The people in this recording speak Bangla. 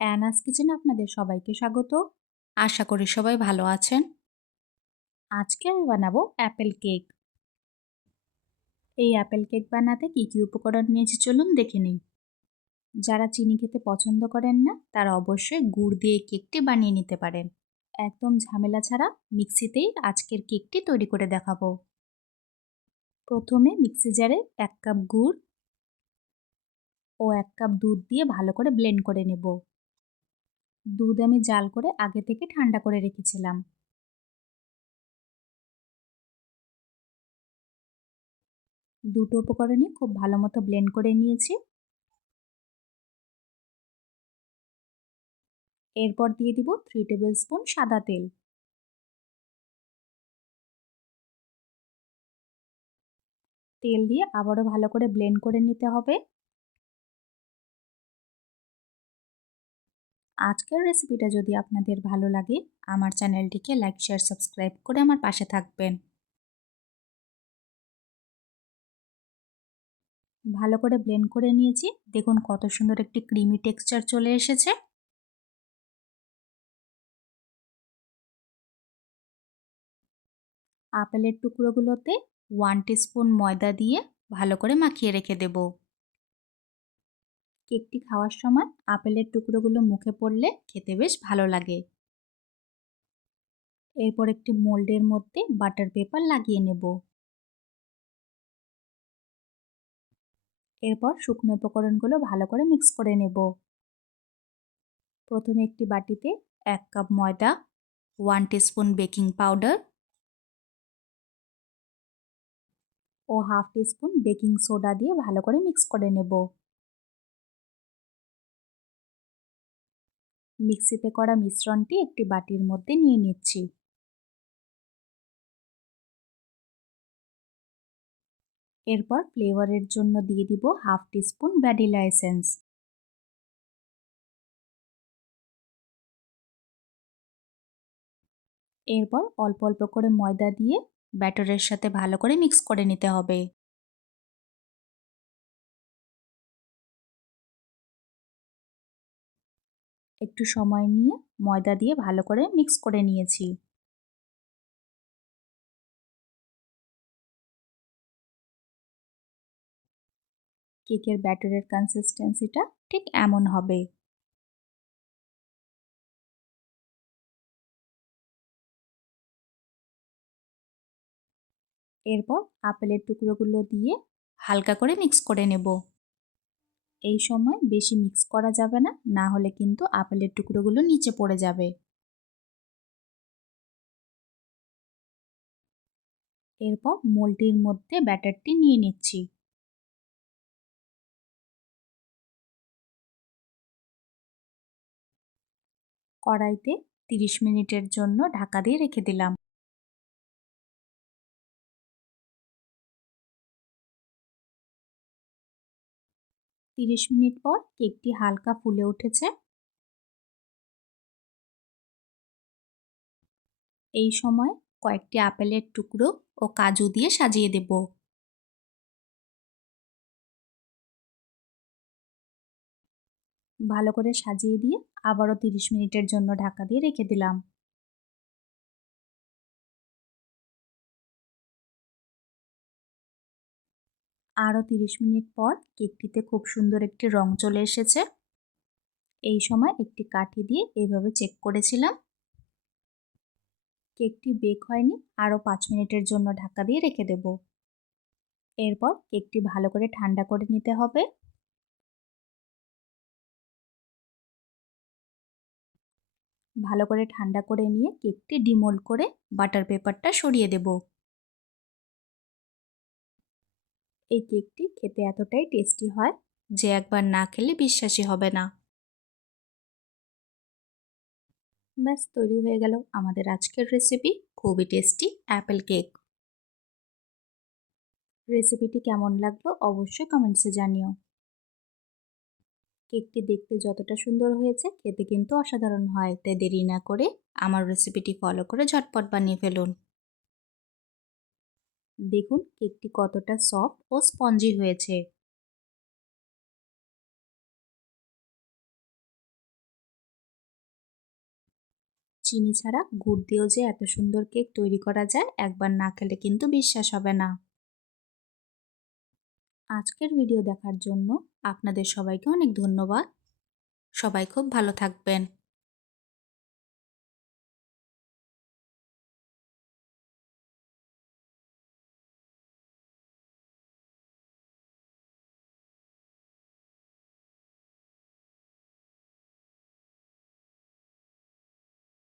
অ্যানাস কিচেনে আপনাদের সবাইকে স্বাগত। আশা করি সবাই ভালো আছেন। আজকে আমি বানাবো অ্যাপেল কেক। এই অ্যাপেল কেক বানাতে কী কী উপকরণ নিয়েছি চলুন দেখে নিই। যারা চিনি খেতে পছন্দ করেন না, তারা অবশ্যই গুড় দিয়ে কেকটি বানিয়ে নিতে পারেন। একদম ঝামেলা ছাড়া মিক্সিতেই আজকের কেকটি তৈরি করে দেখাবো। প্রথমে মিক্সি জারে এক কাপ গুড় ও এক কাপ দুধ দিয়ে ভালো করে ব্লেন্ড করে নেব। দুধ আমি জাল করে আগে থেকে ঠান্ডা করে রেখেছিলাম। দুটো উপকরণই খুব ভালো মতো ব্লেন্ড করে নিয়েছি। এরপর দিয়ে দিব থ্রি টেবিল স্পুন সাদা তেল। তেল দিয়ে আবারও ভালো করে ব্লেন্ড করে নিতে হবে। আজকের রেসিপিটা যদি আপনাদের ভালো লাগে, আমার চ্যানেলটিকে লাইক শেয়ার সাবস্ক্রাইব করে আমার পাশে থাকবেন। ভালো করে ব্লেন্ড করে নিয়েছি। দেখুন কত সুন্দর একটি ক্রিমি টেক্সচার চলে এসেছে। আপেলের টুকরোগুলোতে ওয়ান স্পুন ময়দা দিয়ে ভালো করে মাখিয়ে রেখে দেব। কেকটি খাওয়ার সময় আপেলের টুকরোগুলো মুখে পড়লে খেতে বেশ ভালো লাগে। এরপর একটি মোল্ডের মধ্যে বাটার পেপার লাগিয়ে নেব। এরপর শুকনো উপকরণগুলো ভালো করে মিক্স করে নেব। প্রথমে একটি বাটিতে এক কাপ ময়দা, ওয়ান স্পুন বেকিং পাউডার ও হাফ টিস্পুন বেকিং সোডা দিয়ে ভালো করে মিক্স করে নেব। মিক্সিতে করা মিশ্রণটি একটি বাটির মধ্যে নিয়ে নিচ্ছি। এরপর ফ্লেভারের জন্য দিয়ে দিব হাফ টিস্পুন ভ্যানিলা এসেন্স। এরপর অল্প অল্প করে ময়দা দিয়ে ব্যাটারের সাথে ভালো করে মিক্স করে নিতে হবে। একটু সময় নিয়ে ময়দা দিয়ে ভালো করে মিক্স করে নিয়েছি। কেকের ব্যাটারের কনসিস্টেন্সিটা ঠিক এমন হবে। এরপর আপেলের টুকরোগুলো দিয়ে হালকা করে মিক্স করে নেব। এই সময় বেশি মিক্স করা যাবে না না হলে কিন্তু আপেলের টুকরোগুলো নিচে পড়ে যাবে। এরপর মোলটির মধ্যে ব্যাটারটি নিয়ে নিচ্ছি। কড়াইতে 30 মিনিটের জন্য ঢাকা দিয়ে রেখে দিলাম। তিরিশ মিনিট পর কেকটি হালকা ফুলে উঠেছে। এই সময় কয়েকটি আপেলের টুকরো ও কাজু দিয়ে সাজিয়ে দেব। ভালো করে সাজিয়ে দিয়ে আবারও তিরিশ মিনিটের জন্য ঢাকা দিয়ে রেখে দিলাম। আরও তিরিশ মিনিট পর কেকটিতে খুব সুন্দর একটি রং চলে এসেছে। এই সময় একটি কাঠি দিয়ে এইভাবে চেক করেছিলাম। কেকটি বেক হয়নি আরও পাঁচ মিনিটের জন্য ঢাকা দিয়ে রেখে দেব। এরপর কেকটি ভালো করে ঠান্ডা করে নিতে হবে। ভালো করে ঠান্ডা করে নিয়ে কেকটি ডিমোল্ড করে বাটার পেপারটা সরিয়ে দেব। এই কেকটি খেতে এতটাই টেস্টি হয় যে একবার না খেলে বিশ্বাসী হবে না। ব্যাস, তৈরি হয়ে গেল আমাদের আজকের রেসিপি খুবই টেস্টি অ্যাপেল কেক রেসিপিটি কেমন লাগল অবশ্যই কমেন্টসে জানিও। কেকটি দেখতে যতটা সুন্দর হয়েছে, খেতে কিন্তু অসাধারণ হয়। তাই দেরি না করে আমার রেসিপিটি ফলো করে ঝটপট বানিয়ে ফেলুন। দেখুন কেকটি কতটা সফট ও স্পঞ্জি হয়েছে। চিনি ছাড়া গুড় দিয়েও যে এত সুন্দর কেক তৈরি করা যায় একবার না খেলে কিন্তু বিশ্বাস হবে না। আজকের ভিডিও দেখার জন্য আপনাদের সবাইকে অনেক ধন্যবাদ। সবাই খুব ভালো থাকবেন।